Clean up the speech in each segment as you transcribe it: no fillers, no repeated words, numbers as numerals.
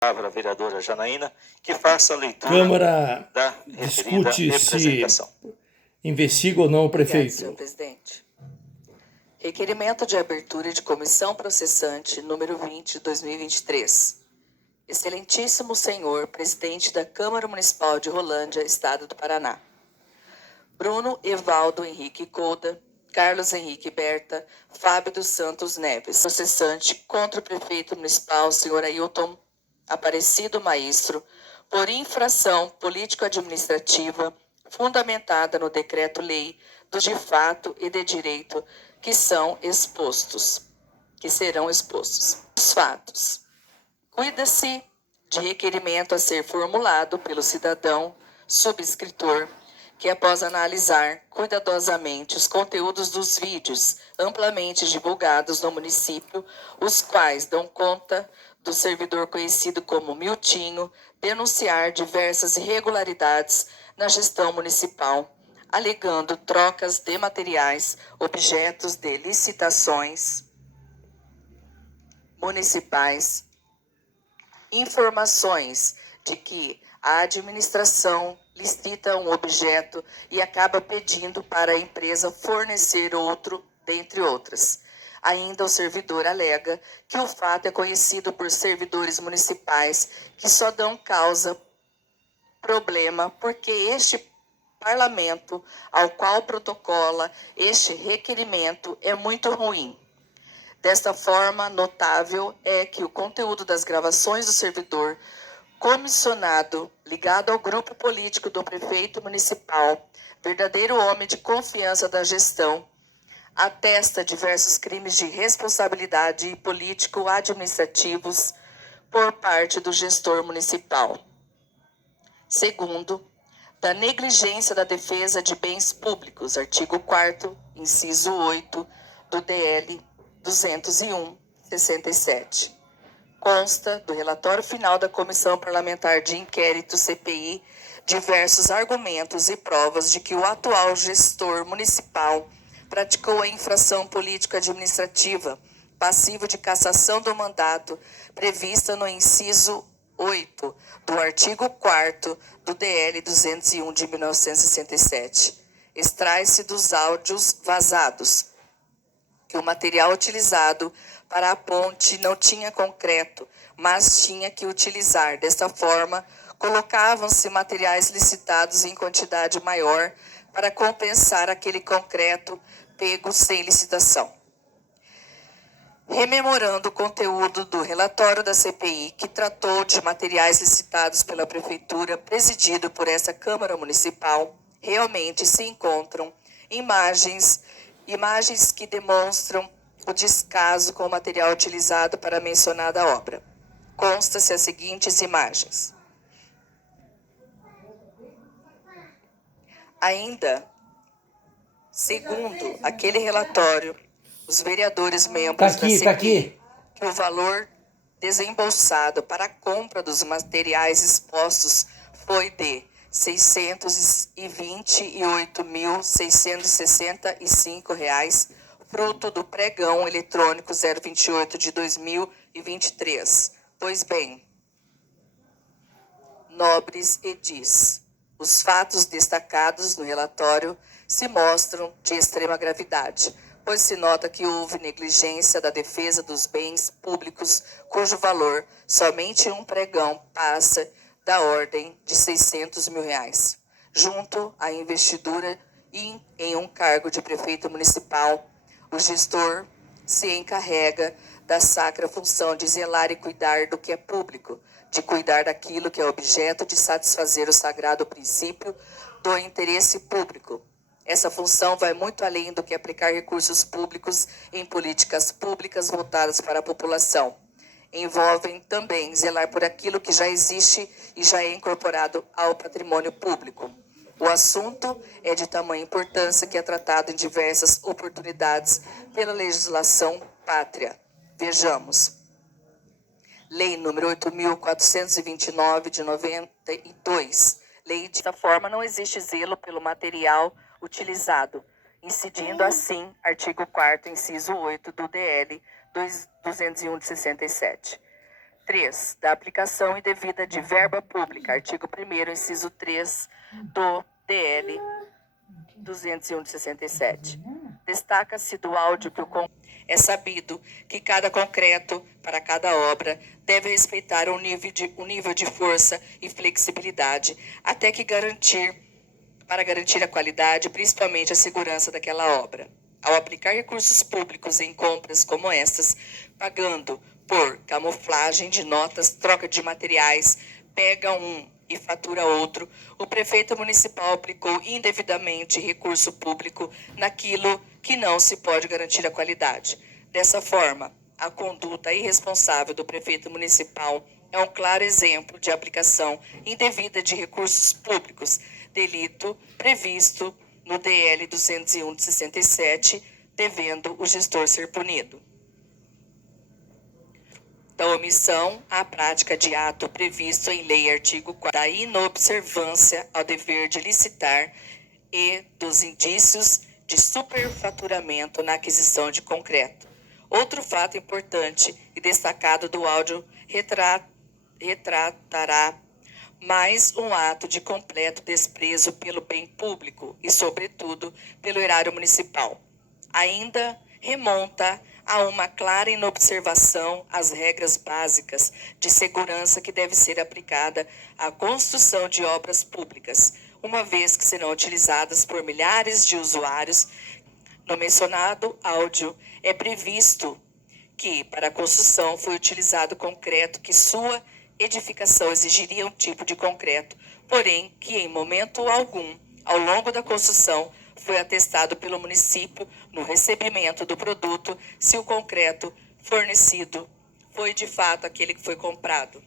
palavra a vereadora Janaína, que faça a leitura Câmara da referida discute representação. se investiga ou não o prefeito. Obrigado, senhor presidente. Requerimento de abertura de comissão processante número 20 de 2023. Excelentíssimo senhor presidente da Câmara Municipal de Rolândia, Estado do Paraná. Bruno Evaldo Henrique Couda, Carlos Henrique Berta, Fábio dos Santos Neves. Processante contra o prefeito municipal, senhor Ailton Aparecido Maestro, por infração político-administrativa fundamentada no decreto-lei do de fato e de direito que serão expostos. Os fatos. Cuida-se de requerimento a ser formulado pelo cidadão subscritor que, após analisar cuidadosamente os conteúdos dos vídeos amplamente divulgados no município, os quais dão conta do servidor conhecido como Miltinho, denunciar diversas irregularidades na gestão municipal, alegando trocas de materiais, objetos de licitações municipais, informações de que a administração licita um objeto e acaba pedindo para a empresa fornecer outro, dentre outras. Ainda o servidor alega que o fato é conhecido por servidores municipais que só dão problema porque este parlamento ao qual protocola este requerimento é muito ruim. Desta forma, notável é que o conteúdo das gravações do servidor comissionado ligado ao grupo político do prefeito municipal, verdadeiro homem de confiança da gestão, atesta diversos crimes de responsabilidade político-administrativos por parte do gestor municipal. Segundo, da negligência da defesa de bens públicos, artigo 4º, inciso 8 do DL 201/67. Consta do relatório final da Comissão Parlamentar de Inquérito CPI diversos argumentos e provas de que o atual gestor municipal praticou a infração político-administrativa passivo de cassação do mandato prevista no inciso 8 do artigo 4º do DL 201 de 1967. Extrai-se dos áudios vazados que o material utilizado para a ponte não tinha concreto, mas tinha que utilizar. Desta forma, colocavam-se materiais licitados em quantidade maior para compensar aquele concreto pego sem licitação. Rememorando o conteúdo do relatório da CPI, que tratou de materiais licitados pela Prefeitura, presidido por essa Câmara Municipal, realmente se encontram imagens que demonstram o descaso com o material utilizado para a mencionada obra. Consta-se as seguintes imagens. Ainda, segundo aquele relatório, os vereadores membros da CPI, que o valor desembolsado para a compra dos materiais expostos foi de R$ 628.665, fruto do pregão eletrônico 028 de 2023. Pois bem, nobres edis, os fatos destacados no relatório se mostram de extrema gravidade, pois se nota que houve negligência da defesa dos bens públicos, cujo valor, somente um pregão, passa da ordem de R$ 600 mil, junto à investidura e em um cargo de prefeito municipal. O gestor se encarrega da sacra função de zelar e cuidar do que é público, de cuidar daquilo que é objeto de satisfazer o sagrado princípio do interesse público. Essa função vai muito além do que aplicar recursos públicos em políticas públicas voltadas para a população. Envolvem também zelar por aquilo que já existe e já é incorporado ao patrimônio público. O assunto é de tamanha importância que é tratado em diversas oportunidades pela legislação pátria. Vejamos. Lei número 8.429 de 92. Dessa forma, não existe zelo pelo material utilizado, incidindo assim artigo 4º, inciso 8 do DL 201 de 67. 3. Da aplicação indevida de verba pública. Artigo 1º, inciso 3 do DL 201 de 67. Destaca-se do áudio que é sabido que cada concreto para cada obra deve respeitar um nível de força e flexibilidade, até que para garantir a qualidade, principalmente a segurança daquela obra. Ao aplicar recursos públicos em compras como estas, pagando por camuflagem de notas, troca de materiais, pega um e fatura outro, o prefeito municipal aplicou indevidamente recurso público naquilo que não se pode garantir a qualidade. Dessa forma, a conduta irresponsável do prefeito municipal é um claro exemplo de aplicação indevida de recursos públicos, delito previsto no DL 201 de 67, devendo o gestor ser punido. Da omissão à prática de ato previsto em lei, artigo 4, da inobservância ao dever de licitar e dos indícios de superfaturamento na aquisição de concreto. Outro fato importante e destacado do áudio retratará mais um ato de completo desprezo pelo bem público e, sobretudo, pelo erário municipal. Ainda remonta a uma clara inobservação às regras básicas de segurança que deve ser aplicada à construção de obras públicas, uma vez que serão utilizadas por milhares de usuários. No mencionado áudio, é previsto que, para a construção, foi utilizado concreto que sua edificação exigiria um tipo de concreto, porém que em momento algum, ao longo da construção, foi atestado pelo município no recebimento do produto se o concreto fornecido foi de fato aquele que foi comprado.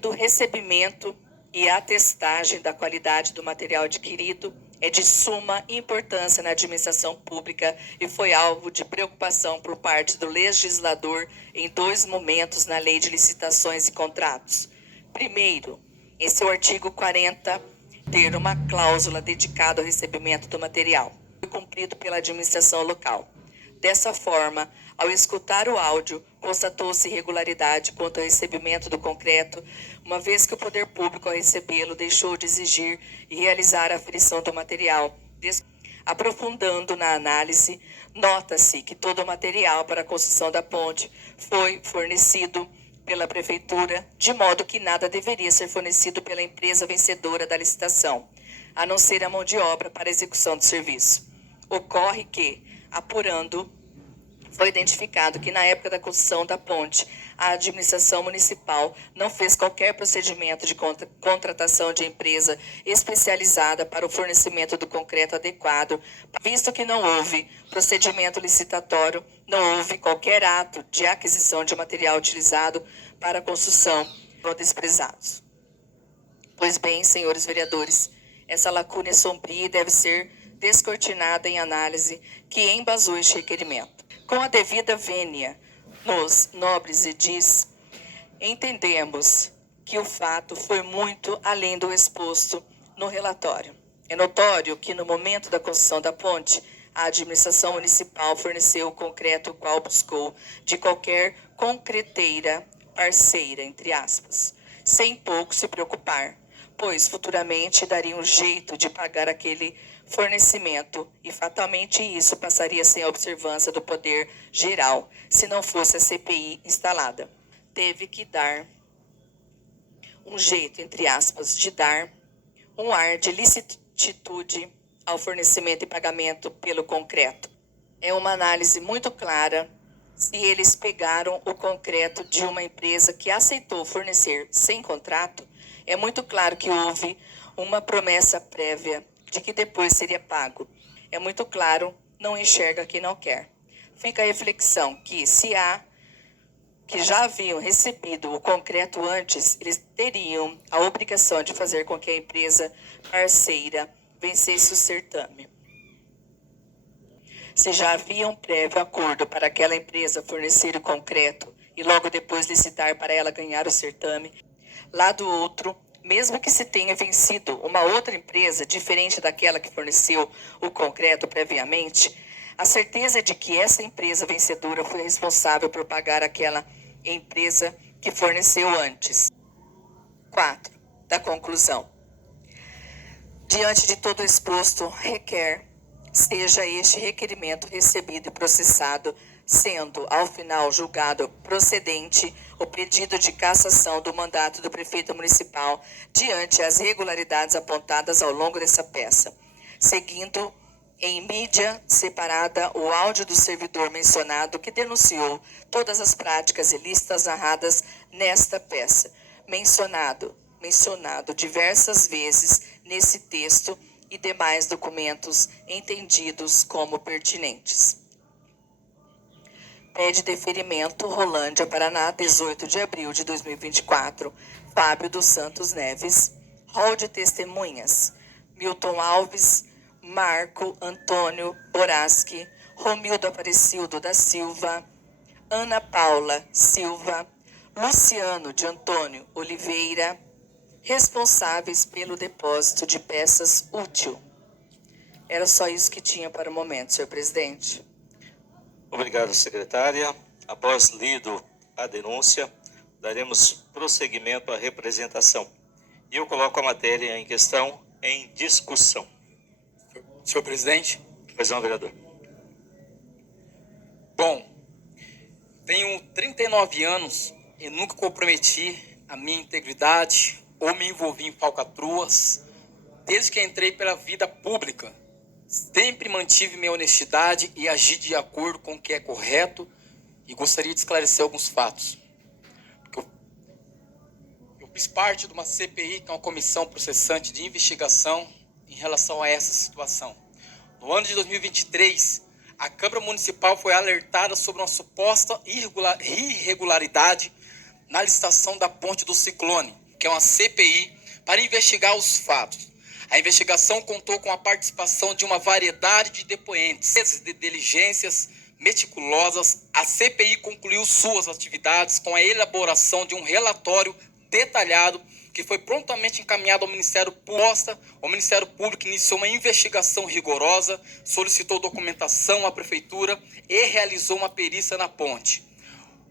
Do recebimento e atestagem da qualidade do material adquirido é de suma importância na administração pública e foi alvo de preocupação por parte do legislador em dois momentos na Lei de Licitações e Contratos. Primeiro, em seu artigo 40, ter uma cláusula dedicada ao recebimento do material, foi cumprido pela administração local. Dessa forma, ao escutar o áudio, constatou-se irregularidade quanto ao recebimento do concreto, uma vez que o poder público, ao recebê-lo, deixou de exigir e realizar a aferição do material. Aprofundando na análise, nota-se que todo o material para a construção da ponte foi fornecido pela Prefeitura, de modo que nada deveria ser fornecido pela empresa vencedora da licitação, a não ser a mão de obra para a execução do serviço. Ocorre que, apurando, foi identificado que na época da construção da ponte, a administração municipal não fez qualquer procedimento de contratação de empresa especializada para o fornecimento do concreto adequado, visto que não houve procedimento licitatório, não houve qualquer ato de aquisição de material utilizado para a construção, foram desprezados. Pois bem, senhores vereadores, essa lacuna é sombria e deve ser descortinada em análise que embasou este requerimento. Com a devida vênia nos nobres edis, entendemos que o fato foi muito além do exposto no relatório. É notório que no momento da construção da ponte, a administração municipal forneceu o concreto o qual buscou de qualquer concreteira parceira, entre aspas, sem pouco se preocupar, pois futuramente daria um jeito de pagar aquele fornecimento e fatalmente isso passaria sem a observância do poder geral, se não fosse a CPI instalada. Teve que dar um jeito, entre aspas, de dar um ar de licitude ao fornecimento e pagamento pelo concreto. É uma análise muito clara se eles pegaram o concreto de uma empresa que aceitou fornecer sem contrato. É muito claro que houve uma promessa prévia de que depois seria pago. É muito claro, não enxerga quem não quer. Fica a reflexão que se há que já haviam recebido o concreto antes, eles teriam a obrigação de fazer com que a empresa parceira vencesse o certame. Se já havia um prévio acordo para aquela empresa fornecer o concreto e logo depois licitar para ela ganhar o certame, lá do outro, mesmo que se tenha vencido uma outra empresa diferente daquela que forneceu o concreto previamente, a certeza de que essa empresa vencedora foi responsável por pagar aquela empresa que forneceu antes. 4. Da conclusão. Diante de todo o exposto, requer seja este requerimento recebido e processado, sendo, ao final, julgado procedente o pedido de cassação do mandato do prefeito municipal diante as irregularidades apontadas ao longo dessa peça, seguindo em mídia separada o áudio do servidor mencionado que denunciou todas as práticas ilícitas narradas nesta peça, mencionado diversas vezes nesse texto e demais documentos entendidos como pertinentes. Pede deferimento, Rolândia, Paraná, 18 de abril de 2024. Fábio dos Santos Neves. Rol de testemunhas. Milton Alves, Marco Antônio Boraski, Romildo Aparecildo da Silva, Ana Paula Silva, Luciano de Antônio Oliveira, responsáveis pelo depósito de peças útil. Era só isso que tinha para o momento, senhor presidente. Obrigado, secretária. Após lido a denúncia, daremos prosseguimento à representação. E eu coloco a matéria em questão em discussão. Senhor presidente. Pois não, vereador. Bom, tenho 39 anos e nunca comprometi a minha integridade ou me envolvi em falcatruas. Desde que entrei pela vida pública, sempre mantive minha honestidade e agi de acordo com o que é correto e gostaria de esclarecer alguns fatos. Eu fiz parte de uma CPI, que é uma comissão processante de investigação em relação a essa situação. No ano de 2023, a Câmara Municipal foi alertada sobre uma suposta irregularidade na licitação da Ponte do Ciclone, que é uma CPI para investigar os fatos. A investigação contou com a participação de uma variedade de depoentes, de diligências meticulosas. A CPI concluiu suas atividades com a elaboração de um relatório detalhado que foi prontamente encaminhado ao Ministério Público. O Ministério Público iniciou uma investigação rigorosa, solicitou documentação à Prefeitura e realizou uma perícia na ponte.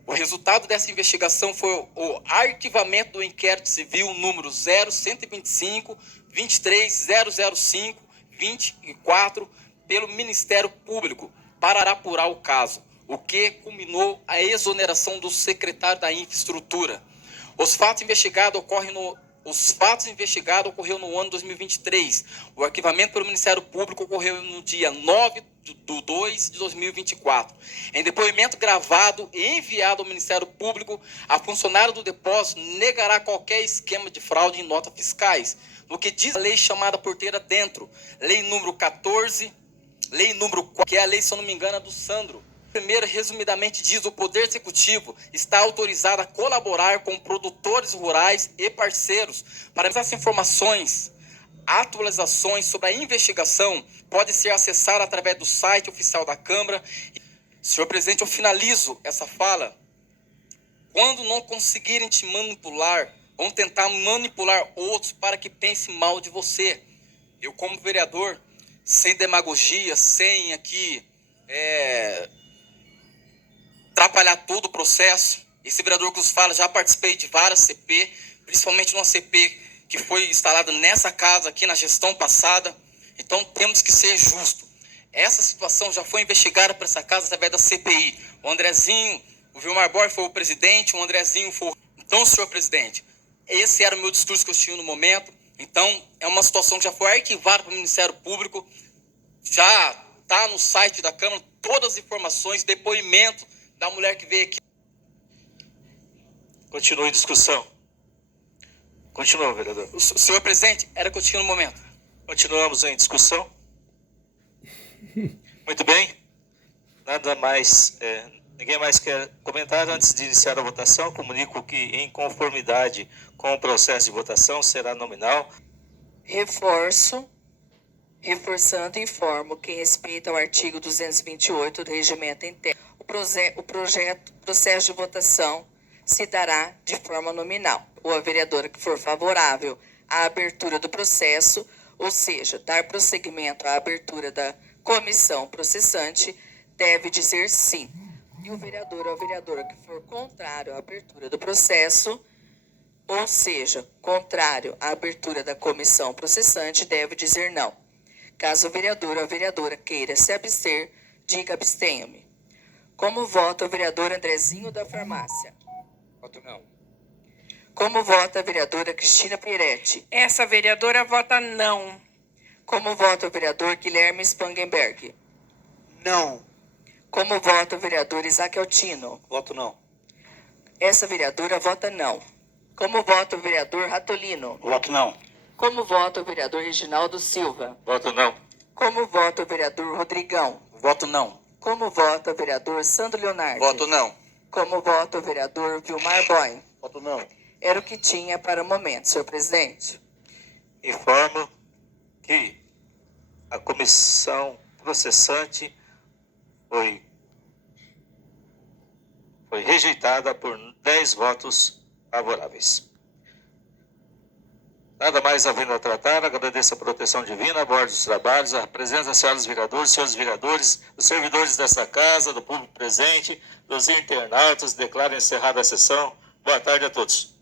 O resultado dessa investigação foi o arquivamento do inquérito civil número 0125-23005-24 pelo Ministério Público para apurar o caso, o que culminou a exoneração do secretário da Infraestrutura. Os fatos investigados ocorreram no ano 2023. O arquivamento pelo Ministério Público ocorreu no dia 9/2/2024. Em depoimento gravado e enviado ao Ministério Público, a funcionária do depósito negará qualquer esquema de fraude em notas fiscais, no que diz a lei chamada Porteira Dentro, lei número 14, lei número 4, que é a lei, se eu não me engano, do Sandro. Primeiro, resumidamente, diz: o Poder Executivo está autorizado a colaborar com produtores rurais e parceiros para essas informações. Atualizações sobre a investigação podem ser acessadas através do site oficial da Câmara. Senhor presidente, eu finalizo essa fala. Quando não conseguirem te manipular, vão tentar manipular outros para que pensem mal de você. Eu, como vereador, sem demagogia, sem aqui atrapalhar todo o processo. Esse vereador que os fala, já participei de várias CP, principalmente numa CP que foi instalada nessa casa aqui na gestão passada. Então temos que ser justos. Essa situação já foi investigada por essa casa através da CPI. O Andrezinho, o Vilmar Borges foi o presidente, o Andrezinho foi... Então, senhor presidente, esse era o meu discurso que eu tinha no momento. Então, é uma situação que já foi arquivada para o Ministério Público. Já está no site da Câmara todas as informações, depoimento da mulher que veio aqui. Continue a discussão. Continua, vereador. Senhor presidente, era o que eu tinha no momento. Continuamos em discussão. Muito bem. Nada mais. Ninguém mais quer comentar. Antes de iniciar a votação, comunico que, em conformidade com o processo de votação, será nominal. Reforçando, informo que, em respeito ao artigo 228 do Regimento Interno, o processo de votação se dará de forma nominal. Ou a vereadora que for favorável à abertura do processo, ou seja, dar prosseguimento à abertura da comissão processante, deve dizer sim. E o vereador ou a vereadora que for contrário à abertura do processo, ou seja, contrário à abertura da comissão processante, deve dizer não. Caso o vereador ou a vereadora queira se abster, diga abstenho-me. Como vota o vereador Andrezinho da Farmácia? Voto não. Como vota a vereadora Cristina Pieretti? Essa vereadora vota não. Como vota o vereador Guilherme Spangenberg? Não. Como vota o vereador Isaac Altino? Voto não. Essa vereadora vota não. Como vota o vereador Ratolino? Voto não. Como vota o vereador Reginaldo Silva? Voto não. Como vota o vereador Rodrigão? Voto não. Como vota o vereador Sandro Leonardo? Voto não. Como vota o vereador Vilmar Boy? Voto não. Era o que tinha para o momento, senhor presidente. Informo que a comissão processante foi rejeitada por 10 votos favoráveis. Nada mais havendo a tratar, agradeço a proteção divina, a bordo dos trabalhos, a presença das senhoras vereadoras, senhores vereadores, dos servidores desta casa, do público presente, dos internautas. Declaro encerrada a sessão. Boa tarde a todos.